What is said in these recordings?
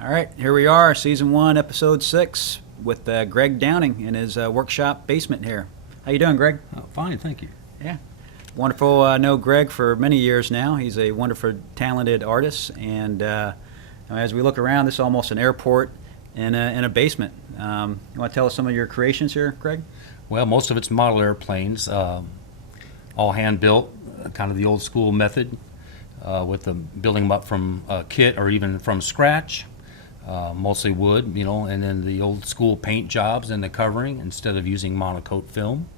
All right, here we are, Season 1, Episode 6, with Greg Downing in his workshop basement here. How you doing, Greg? Oh, fine, thank you. Yeah. Wonderful. I know Greg for many years now. He's a wonderful, talented artist, and as we look around, this is almost an airport in a basement. You want to tell us some of your creations here, Greg? Well, most of it's model airplanes, all hand-built, kind of the old-school method, with the building them up from a kit or even from scratch. Mostly wood, and then the old school paint jobs and the covering instead of using monocoat film.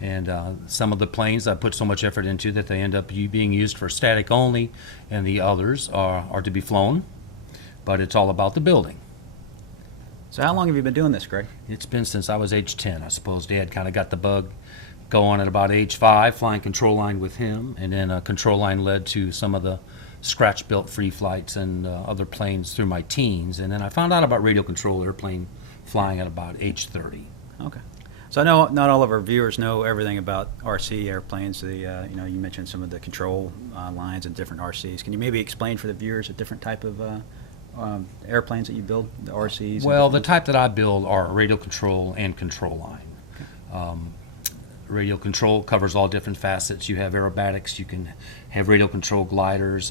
And some of the planes I put so much effort into that they end up being used for static only, and the others are to be flown. But it's all about the building. So how long have you been doing this, Greg? It's been since I was age 10. I suppose Dad kind of got the bug going at about age 5, flying control line with him, and then a control line led to some of the scratch-built free flights and other planes through my teens, and then I found out about radio control airplane flying at about age 30. Okay. So I know not all of our viewers know everything about RC airplanes. You mentioned some of the control lines and different RCs. Can you maybe explain for the viewers a different type of airplanes that you build, the RCs? Well, the type that I build are radio control and control line. Okay. Radio control covers all different facets. You have aerobatics, you can have radio control gliders,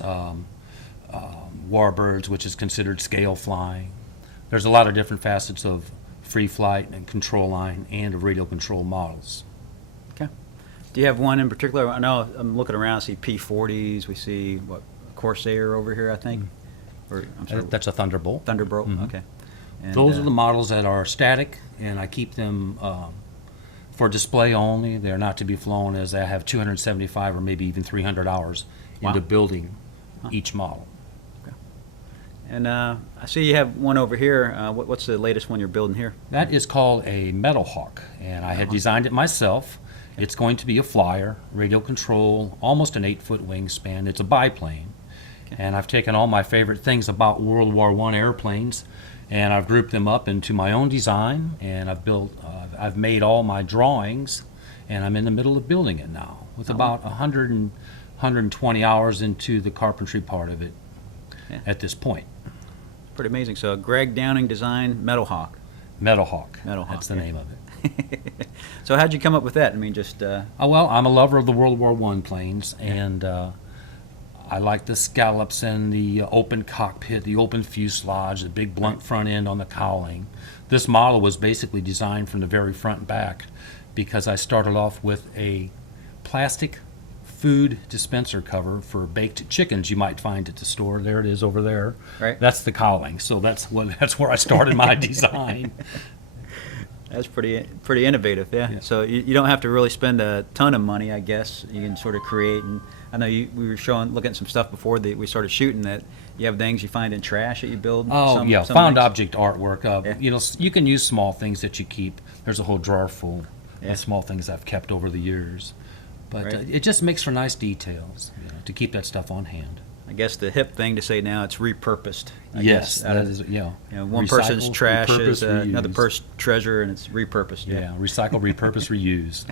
warbirds, which is considered scale flying. There's a lot of different facets of free flight and control line and of radio control models. Okay. Do you have one in particular? I know I'm looking around, I see P-40s, we see, Corsair over here, I think? Or, I'm sorry, That's a Thunderbolt. Thunderbolt, Mm-hmm. okay. And, those are the models that are static, and I keep them for display only. They're not to be flown, as I have 275 or maybe even 300 hours into building each model. Okay. And I see you have one over here. What's the latest one you're building here? That is called a Metal Hawk, and I had designed it myself. It's going to be a flyer, radio control, almost an 8-foot wingspan. It's a biplane. Okay. And I've taken all my favorite things about World War I airplanes, and I've grouped them up into my own design, and I've made all my drawings, and I'm in the middle of building it now with about 120 hours into the carpentry part of it at this point. Pretty amazing. So Greg Downing designed Metal Hawk. Metal Hawk. Metal Hawk. That's the name of it. So how'd you come up with that? I mean, just... well, I'm a lover of the World War I planes, and I like the scallops and the open cockpit, the open fuselage, the big blunt front end on the cowling. This model was basically designed from the very front and back because I started off with a plastic food dispenser cover for baked chickens you might find at the store. There it is over there. Right. That's the cowling. So that's where I started my design. That's pretty innovative, yeah. So you don't have to really spend a ton of money, I guess. You can sort of create, and I know we were looking at some stuff before we started shooting that you have things you find in trash that you build. Oh, some found object artwork. You can use small things that you keep. There's a whole drawer full of small things I've kept over the years. But it just makes for nice details to keep that stuff on hand. I guess the hip thing to say now, it's repurposed. Yes, that is, one person's trash is another person's treasure, and it's repurposed. Yeah, recycle, repurpose, reuse.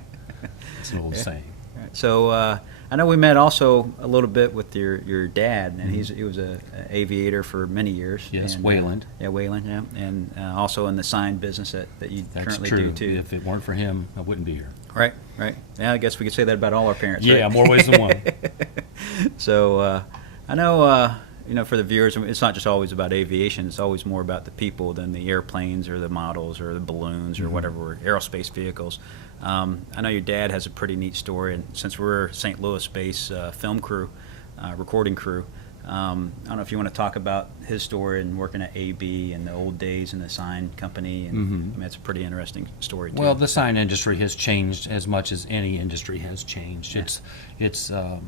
It's an old saying. Right. So I know we met also a little bit with your dad, and he was an aviator for many years. Yes, and, Wayland. Wayland, yeah. And also in the sign business that you currently do, too. If it weren't for him, I wouldn't be here. Right. Yeah, I guess we could say that about all our parents, Yeah, right? more ways than one. So I know, for the viewers, it's not just always about aviation. It's always more about the people than the airplanes or the models or the balloons or whatever, aerospace vehicles. I know your dad has a pretty neat story, and since we're a St. Louis-based film crew, recording crew, I don't know if you want to talk about his story and working at AB and the old days in the sign company. And I mean, it's a pretty interesting story, too. Well, the sign industry has changed as much as any industry has changed. Yeah.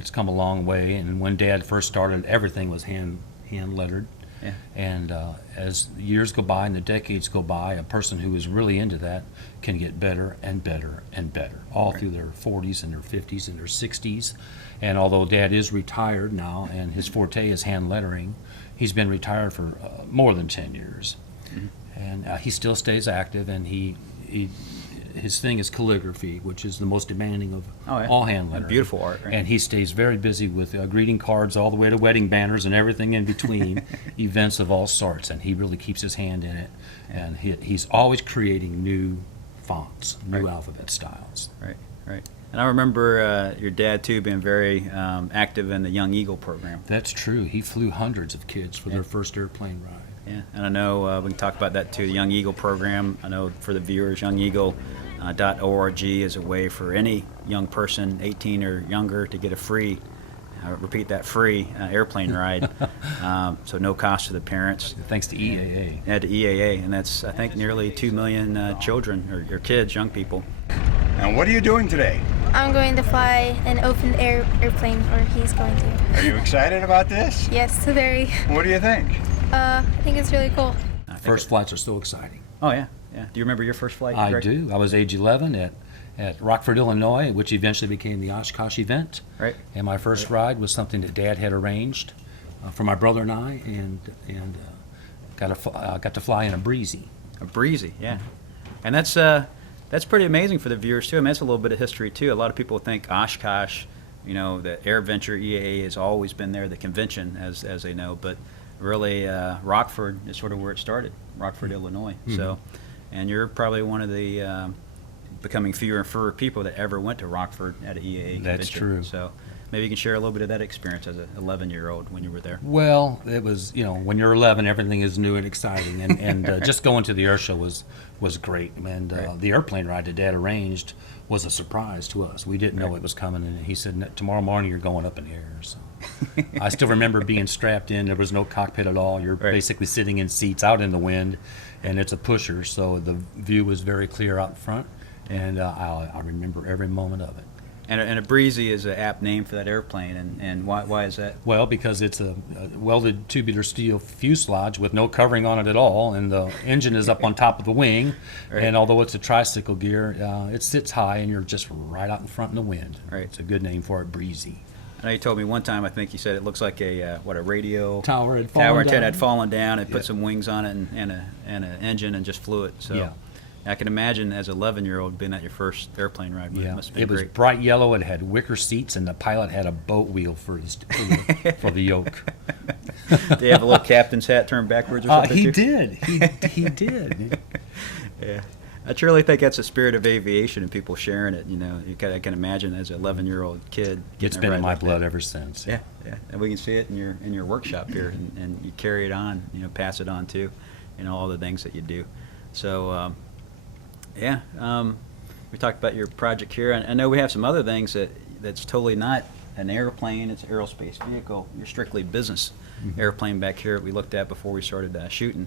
It's come a long way, and when Dad first started, everything was hand lettered. Yeah. And as years go by and the decades go by, a person who is really into that can get better and better and better, all through their 40s and their 50s and their 60s. And although Dad is retired now and his forte is hand lettering, he's been retired for more than 10 years. And he still stays active, and his thing is calligraphy, which is the most demanding of Oh, yeah. all hand lettering. Beautiful art, right? And he stays very busy with greeting cards all the way to wedding banners and everything in between, events of all sorts. And he really keeps his hand in it. And he's always creating new fonts, new Right. alphabet styles. Right, right. And I remember your dad, too, being very active in the Young Eagle program. That's true. He flew hundreds of kids for Yeah. their first airplane ride. Yeah, and I know we can talk about that, too, the Young Eagle program. I know for the viewers, youngeagle.org is a way for any young person, 18 or younger, to get a free, repeat that, free airplane ride. So no cost to the parents. Thanks to EAA. Yeah, to EAA, and that's, I think, nearly 2 million children, or kids, young people. And what are you doing today? I'm going to fly an open airplane, or he's going to. Are you excited about this? Yes, very. What do you think? I think it's really cool. I think First flights are so exciting. Oh, yeah, yeah. Do you remember your first flight, I Greg? do. I was age 11 at Rockford, Illinois, which eventually became the Oshkosh event. Right. And my first ride was something that Dad had arranged for my brother and I, and got to fly in a Breezy. A Breezy, yeah. And that's pretty amazing for the viewers, too. I mean, that's a little bit of history, too. A lot of people think Oshkosh, you know, the AirVenture EAA has always been there, the convention, as they know, but really Rockford is sort of where it started, Rockford, Illinois. So, and you're probably one of the becoming fewer and fewer people that ever went to Rockford at an EAA convention. That's true. So maybe you can share a little bit of that experience as an 11-year-old when you were there. Well, it was, you know, when you're 11, everything is new and exciting, and just going to the air show was great. And Right. the airplane ride that Dad arranged was a surprise to us. We didn't know it was coming, and he said, tomorrow morning you're going up in the air. So I still remember being strapped in. There was no cockpit at all. You're Right. basically sitting in seats out in the wind, and it's a pusher, so the view was very clear out front, and I remember every moment of it. And a Breezy is an apt name for that airplane, and why is that? Well, because it's a welded tubular steel fuselage with no covering on it at all, and the engine is up on top of the wing, Right. and although it's a tricycle gear, it sits high, and you're just right out in front in the wind. Right. It's a good name for it, Breezy. I know you told me one time, I think you said it looks like a radio Tower had tower fallen antenna down. had fallen down and put Yeah. some wings on it and an engine and just flew it. So Yeah. I can imagine as an 11-year-old being at your first airplane ride. It Yeah, must have been it was great. bright yellow. It had wicker seats, and the pilot had a boat wheel for for the yoke. Did he have a little captain's hat turned backwards or something? He too? did. He did. Yeah. I truly think that's the spirit of aviation and people sharing it. You know, I can imagine as an 11-year-old kid. It's getting a been in ride my like blood that. ever since. Yeah, yeah, and we can see it in your workshop here, and you carry it on, you know, pass it on too, you know, all the things that you do. So, yeah, we talked about your project here, and I know we have some other things that's totally not an airplane; it's an aerospace vehicle. You're strictly business airplane back here. We looked at before we started shooting.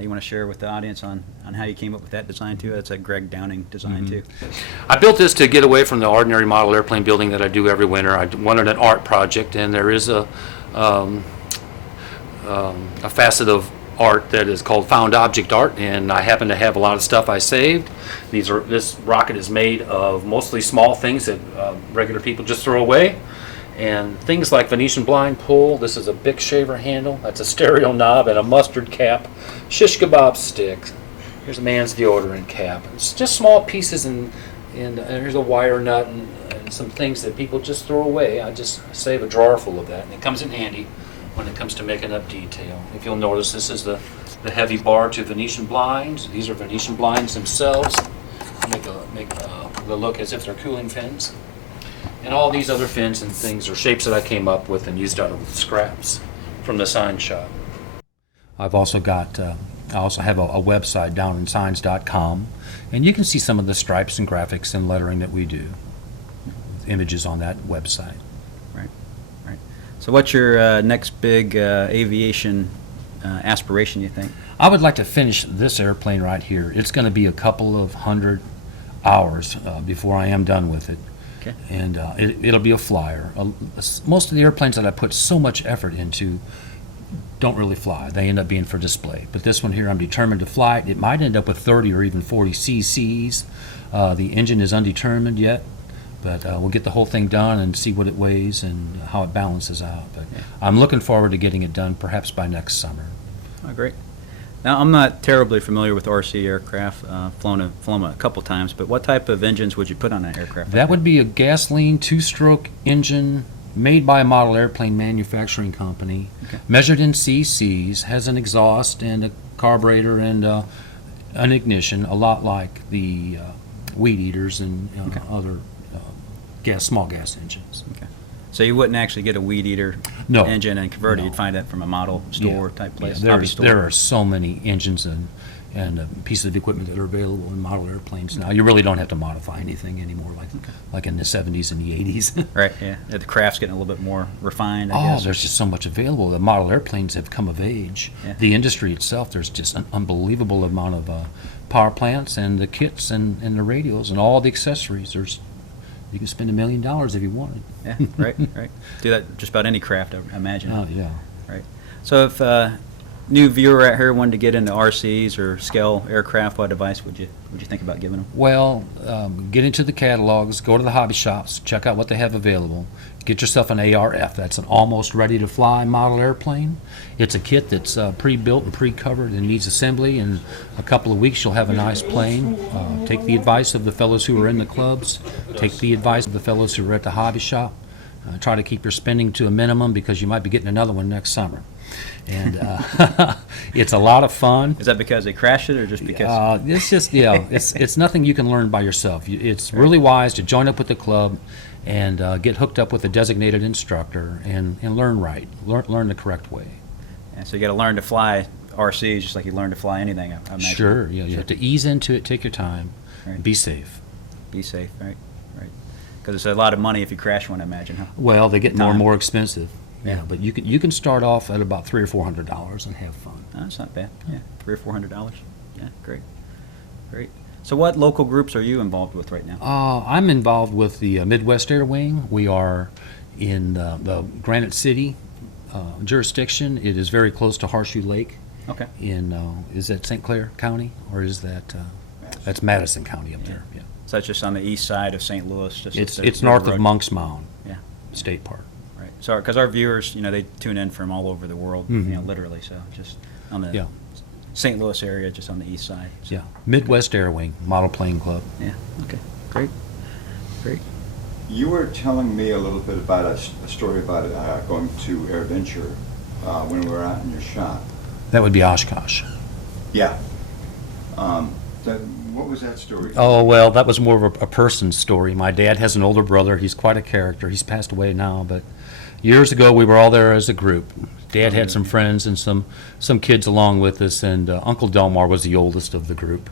You want to share with the audience on how you came up with that design too? That's a Greg Downing design too. I built this to get away from the ordinary model airplane building that I do every winter. I wanted an art project, and there is a facet of art that is called found object art, and I happen to have a lot of stuff I saved. This rocket is made of mostly small things that regular people just throw away, and things like Venetian blind pull. This is a Bic shaver handle. That's a stereo knob and a mustard cap. Shish kebab stick. Here's a man's deodorant cap. It's just small pieces, and here's a wire nut and some things that people just throw away. I just save a drawer full of that, and it comes in handy when it comes to making up detail. If you'll notice, this is the heavy bar to Venetian blinds. These are Venetian blinds themselves. Make a look as if they're cooling fins. And all these other fins and things are shapes that I came up with and used out of scraps from the sign shop. I've also got, I also have a website, downensigns.com, and you can see some of the stripes and graphics and lettering that we do. Images on that website. Right, right. So what's your next big aviation aspiration, you think? I would like to finish this airplane right here. It's going to be a couple of 100 hours before I am done with it. Okay. And it'll be a flyer. Most of the airplanes that I put so much effort into don't really fly. They end up being for display. But this one here, I'm determined to fly it. It might end up with 30 or even 40 cc's. The engine is undetermined yet, but we'll get the whole thing done and see what it weighs and how it balances out. But Yeah. I'm looking forward to getting it done perhaps by next summer. Oh, great. Now, I'm not terribly familiar with RC aircraft, flown a couple times, but what type of engines would you put on an aircraft? That would be a gasoline two-stroke engine made by a model airplane manufacturing company, Okay. measured in cc's, has an exhaust and a carburetor and an ignition, a lot like the weed eaters and Okay. other small gas engines. Okay. So you wouldn't actually get a weed eater No. engine and convert it. No. You'd find that from a model store type place, Yeah, hobby store. there are so many engines and pieces of equipment that are available in model airplanes now. You really don't have to modify anything anymore, like in the 70s and the 80s. Right, yeah. The craft's getting a little bit more refined, I Oh, guess. there's just so much available. The model airplanes have come of age. Yeah. The industry itself, there's just an unbelievable amount of power plants and the kits and the radios and all the accessories. You can spend $1 million if you wanted. Yeah, right, right. Do that just about any craft, I imagine. Oh, yeah. Right. So if new viewer out here wanted to get into RCs or scale aircraft, what advice would you think about giving them? Well, get into the catalogs, go to the hobby shops, check out what they have available. Get yourself an ARF. That's an almost ready-to-fly model airplane. It's a kit that's pre-built and pre-covered and needs assembly. In a couple of weeks, you'll have a nice plane. Take the advice of the fellows who are in the clubs. Take the advice of the fellows who are at the hobby shop. Try to keep your spending to a minimum because you might be getting another one next summer. And it's a lot of fun. Is that because they crashed it or just because? It's just, it's nothing you can learn by yourself. It's really wise to join up with the club and get hooked up with a designated instructor and learn right, learn the correct way. And so you got to learn to fly RCs just like you learn to fly anything, I imagine. Sure, yeah, you have to ease into it, take your time, Right. be safe. Be safe, right, right. Because it's a lot of money if you crash one, I imagine, huh? Well, they get more and Time. more expensive. Yeah. Yeah, but you can start off at about $300 or $400 and have fun. Oh, that's not bad. Yeah, $300 or $400. Yeah, great, great. So what local groups are you involved with right now? I'm involved with the Midwest Air Wing. We are in the Granite City jurisdiction. It is very close to Horseshoe Lake. Okay. Is that St. Clair County or is that that's Madison County up there? Yeah. So that's just on the east side of St. Louis. Just up It's the north road. of Monk's Mound Yeah, State Park. right. So because our viewers, they tune in from all over the world, literally. So just on the Yeah. St. Louis area, just on the east side. So, Yeah. Midwest Air Wing Model Plane Club. yeah. Okay. Great. Great. You were telling me a little bit about a story about going to AirVenture when we were out in your shop. That would be Oshkosh. Yeah. What was that story? Oh, well, that was more of a person's story. My dad has an older brother. He's quite a character. He's passed away now, but years ago we were all there as a group. Dad had some friends and some kids along with us, and Uncle Delmar was the oldest of the group.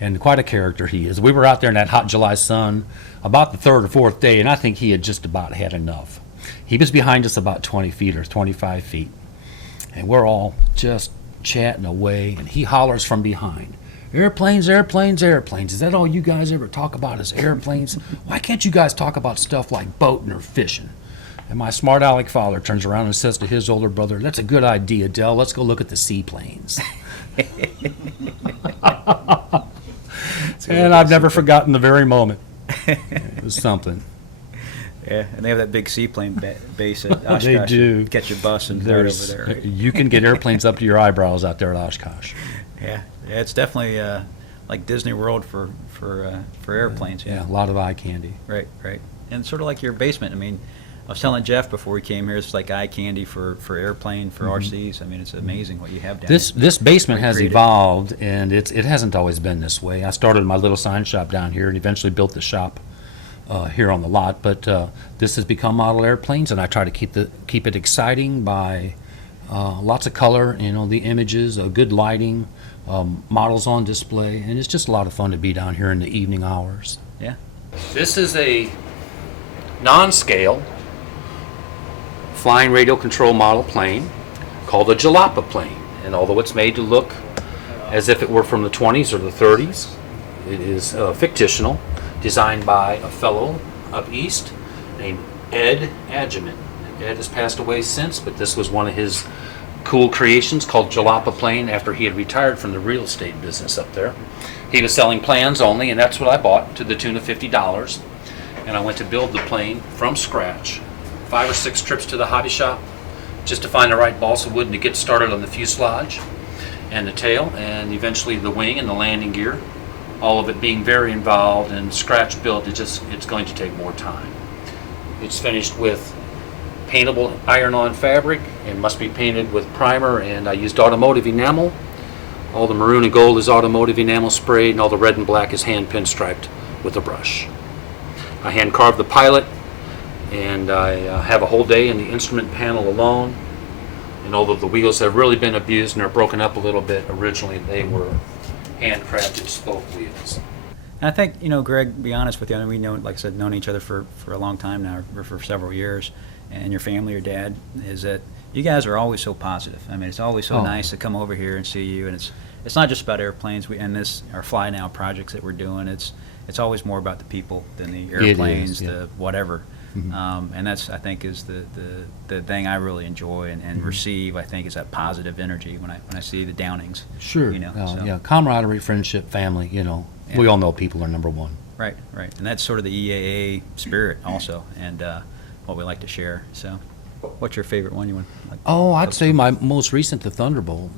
And quite a character he is. We were out there in that hot July sun about the third or fourth day, and I think he had just about had enough. He was behind us about 20 feet or 25 feet, and we're all just chatting away, and he hollers from behind, "Airplanes, airplanes, airplanes. Is that all you guys ever talk about is airplanes? Why can't you guys talk about stuff like boating or fishing?" And my smart aleck father turns around and says to his older brother, "That's a good idea, Del. Let's go look at the seaplanes." And I've never forgotten the very moment. It was something. Yeah, and they have that big seaplane base at Oshkosh. They do. Catch your bus and right over there. Right? You can get airplanes up to your eyebrows out there at Oshkosh. Yeah, it's definitely like Disney World for airplanes. Yeah, a lot of eye candy. Right, right. And sort of like your basement. I mean, I was telling Jeff before he came here, it's like eye candy for airplane, for RCs. I mean, it's amazing what you have down This basement has Creative. evolved, and it hasn't always been this way. I started my little sign shop down here and eventually built the shop here on the lot. But this has become model airplanes, and I try to keep it exciting by lots of color, the images, good lighting, models on display, and it's just a lot of fun to be down here in the evening hours. Yeah. This is a non-scale flying radio control model plane called a jalapa plane. And although it's made to look as if it were from the 20s or the 30s, it is fictional, designed by a fellow up east named Ed Adjament. Ed has passed away since, but this was one of his cool creations called jalapa plane after he had retired from the real estate business up there. He was selling plans only, and that's what I bought to the tune of $50. And I went to build the plane from scratch. 5 or 6 trips to the hobby shop just to find the right balsa wood and to get started on the fuselage. and the tail, and eventually the wing and the landing gear. All of it being very involved and scratch built, it's going to take more time. It's finished with paintable iron-on fabric and must be painted with primer, and I used automotive enamel. All the maroon and gold is automotive enamel sprayed, and all the red and black is hand pinstriped with a brush. I hand carved the pilot, and I have a whole day in the instrument panel alone. And although the wheels have really been abused and are broken up a little bit, originally they were handcrafted spoke wheels. And I think, Greg, to be honest with you, I mean, we know, like I said, known each other for a long time now, or for several years, and your family, your dad, is that you guys are always so positive. I mean, it's always so nice to come over here and see you, and it's not just about airplanes. Our Fly Now projects that we're doing, it's always more about the people than the airplanes, the whatever. Mm-hmm. And that's, I think, is the thing I really enjoy and receive. I think is that positive energy when I see the Downings. Sure. Yeah, camaraderie, friendship, family. We all know people are number one. Right. And that's sort of the EAA spirit also, and what we like to share. So, what's your favorite one you want? I'd say my most recent, the Thunderbolt.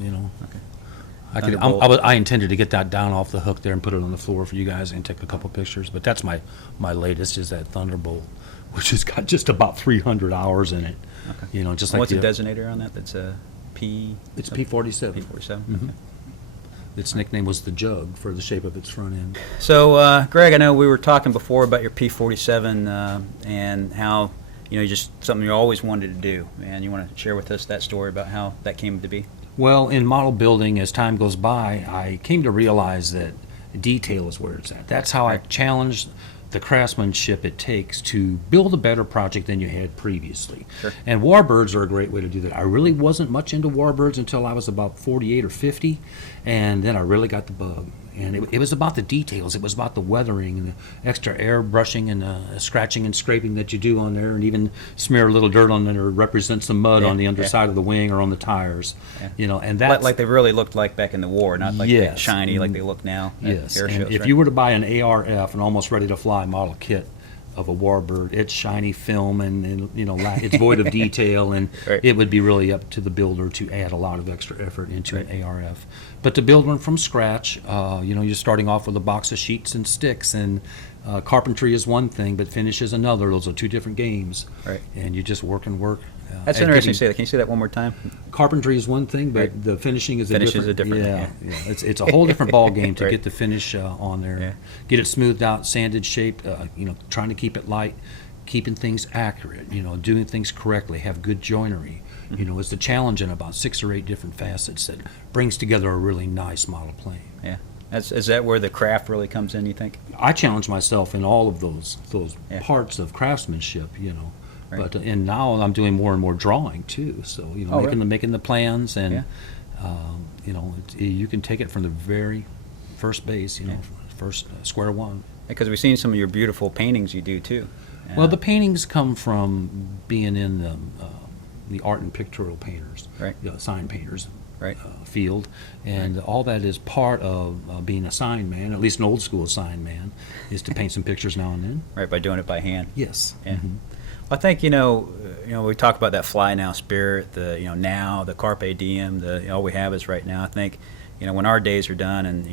Okay. I intended to get that down off the hook there and put it on the floor for you guys and take a couple pictures. But that's my latest, is that Thunderbolt, which has got just about 300 hours in it. Okay. Just like what's the designator on that? That's a P. It's P-47. P-47. Mm-hmm. Okay. Its nickname was the Jug for the shape of its front end. So, Greg, I know we were talking before about your P-47 and how just something you always wanted to do, and you want to share with us that story about how that came to be. Well, in model building, as time goes by, I came to realize that detail is where it's at. That's how I challenged the craftsmanship it takes to build a better project than you had previously. Sure. And warbirds are a great way to do that. I really wasn't much into warbirds until I was about 48 or 50, and then I really got the bug. And it was about the details. It was about the weathering and the extra airbrushing and the scratching and scraping that you do on there, and even smear a little dirt on it or represent some mud on the underside of the wing or on the tires. Yeah. And that's like they really looked like back in the war, not like shiny like they look now. Yes. At airshows, and if you were to buy an ARF, an almost ready to fly model kit of a warbird, it's shiny film and it's void of detail, and it would be really up to the builder to add a lot of extra effort into an ARF. But to build one from scratch, you're starting off with a box of sheets and sticks, and carpentry is one thing, but finish is another. Those are two different games. Right. And you just work and work. That's interesting you say that. Can you say that one more time? Carpentry is one thing, but the finishing is a different. Yeah. It's a whole different ball game to get the finish on there. Yeah. Get it smoothed out, sanded, shaped. Trying to keep it light, keeping things accurate. Doing things correctly. Have good joinery. It's the challenge in about 6 or 8 different facets that brings together a really nice model plane. Yeah. Is that where the craft really comes in, you think? I challenge myself in all of those parts of craftsmanship. But and now I'm doing more and more drawing too. So making the plans, and you can take it from the very first base, first square one. Because we've seen some of your beautiful paintings you do too. Well, the paintings come from being in the art and pictorial painters, sign painters. Field, and all that is part of being a sign man, at least an old school sign man, is to paint some pictures now and then. Right, by doing it by hand. Yes. Yeah. Mm-hmm. Well, I think we talk about that fly now spirit, now the carpe diem, all we have is right now. I think when our days are done, and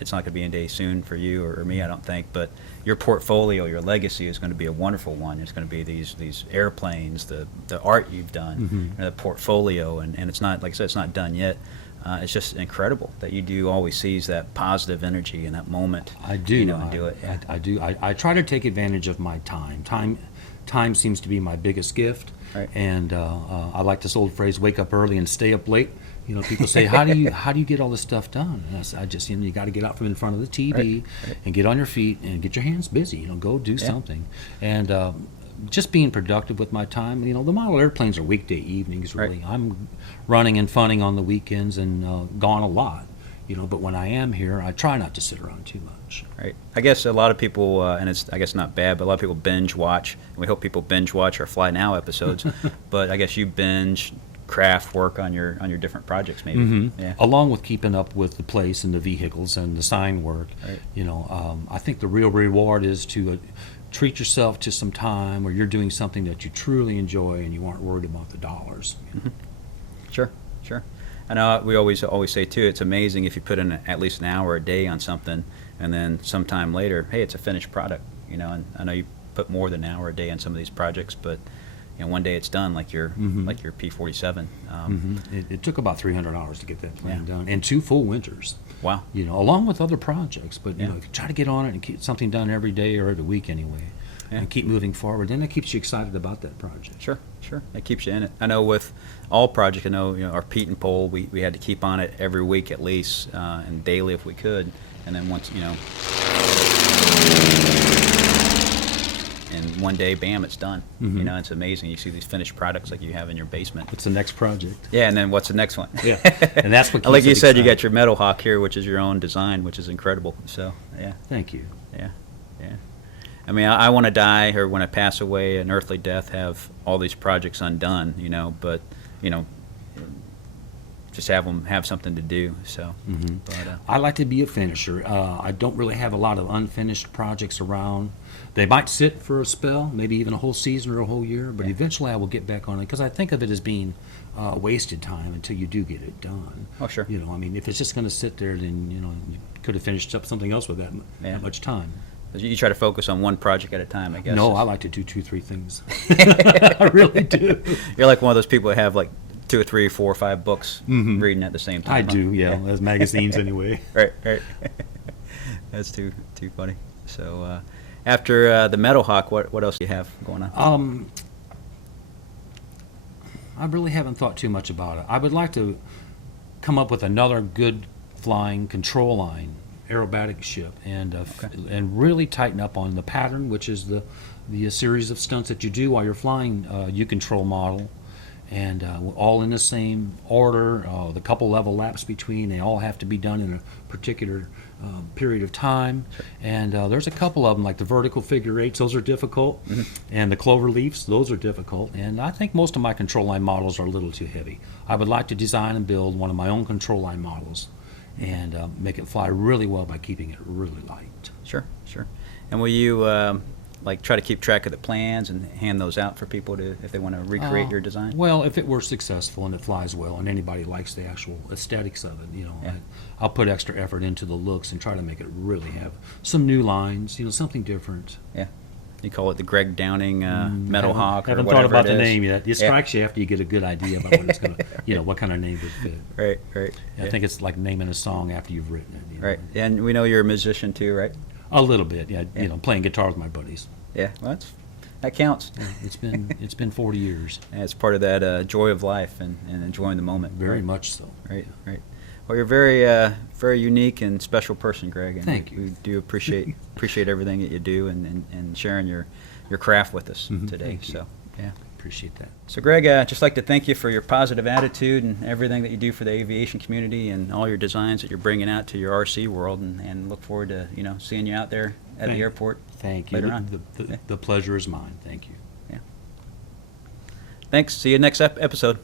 it's not going to be a day soon for you or me, I don't think, but your portfolio, your legacy is going to be a wonderful one. It's going to be these airplanes, the art you've done, the portfolio, and it's not, like I said, it's not done yet. It's just incredible that you do always seize that positive energy in that moment. I do. And do it. Yeah. I do. I try to take advantage of my time. Time seems to be my biggest gift. Right. And I like this old phrase, wake up early and stay up late. People say, how do you get all this stuff done? And I just, you got to get out from in front of the TV and get on your feet and get your hands busy. Go do something. And just being productive with my time. The model airplanes are weekday evenings, really. Right. I'm running and funning on the weekends and gone a lot. But when I am here, I try not to sit around too much. Right. I guess a lot of people, and it's, I guess, not bad, but a lot of people binge watch. And we hope people binge watch our Fly Now episodes. But I guess you binge craft work on your different projects, maybe. Mm-hmm. Yeah. Along with keeping up with the place and the vehicles and the sign work. Right. I think the real reward is to treat yourself to some time where you're doing something that you truly enjoy and you aren't worried about the dollars. Mm-hmm. Sure. I know we always say too, it's amazing if you put in at least an hour a day on something, and then sometime later, hey, it's a finished product. And I know you put more than an hour a day on some of these projects, but one day it's done, like your P-47. It took about 300 hours to get that plane Yeah. done, and 2 full winters. Wow. Along with other projects. But Yeah. if you try to get on it and keep something done every day or every week anyway, Yeah. and keep moving forward, then it keeps you excited about that project. Sure. It keeps you in it. I know with all projects, our Pietenpol, we had to keep on it every week at least, and daily if we could. And then once, and one day, bam, it's done. It's amazing. You see these finished products like you have in your basement. What's the next project? Yeah, and then what's the next one? Yeah, and that's what keeps like you it said, you exciting. got your Metal Hawk here, which is your own design, which is incredible. So, yeah. Thank you. Yeah. I mean, I want to die, or when I pass away, an earthly death, have all these projects undone, but, just have something to do. So, but, I like to be a finisher. I don't really have a lot of unfinished projects around. They might sit for a spell, maybe even a whole season or a whole year, but eventually I will get back on it because I think of it as being wasted time until you do get it done. Oh, sure. I mean, if it's just going to sit there, then, you could have finished up something else with that much time. you try to focus on one project at a time, I guess. No, I like to do 2, 3 things. I really do. You're like one of those people that have like 2 or 3, 4 or 5 books reading at the same time. I huh? do, yeah, as magazines anyway. Right. That's too funny. So after the Metal Hawk, what else do you have going on? I really haven't thought too much about it. I would like to come up with another good flying control line aerobatic ship and really tighten up on the pattern, which is the series of stunts that you do while you're flying U-control model, and all in the same order, the couple level laps between, they all have to be done in a particular period of time. And there's a couple of them, like the vertical figure eights, those are difficult, and the clover leafs, those are difficult. And I think most of my control line models are a little too heavy. I would like to design and build one of my own control line models and make it fly really well by keeping it really light. Sure. And will you try to keep track of the plans and hand those out for people if they want to recreate your design? Well, if it were successful and it flies well and anybody likes the actual aesthetics of it, I'll put extra effort into the looks and try to make it really have some new lines, something different. Yeah. You call it the Greg Downing Metal Hawk or haven't whatever thought about it the is. name yet. It strikes you after you get a good idea about what it's going to, what kind of name would fit. Right. I think it's like naming a song after you've written it. Right. And we know you're a musician too, right? A little bit, yeah. Playing guitar with my buddies. Yeah. Well, that counts. Yeah, it's been 40 years. And it's part of that joy of life and enjoying the moment. Very much so. Right. Well, you're a very unique and special person, Greg. And Thank you. We do appreciate everything that you do and sharing your craft with us today. Thank you. So, yeah. Appreciate that. So, Greg, I'd just like to thank you for your positive attitude and everything that you do for the aviation community and all your designs that you're bringing out to your RC world, and look forward to seeing you out there at the airport. Thank you. Later on. The pleasure is mine. Thank you. Yeah. Thanks. See you next episode.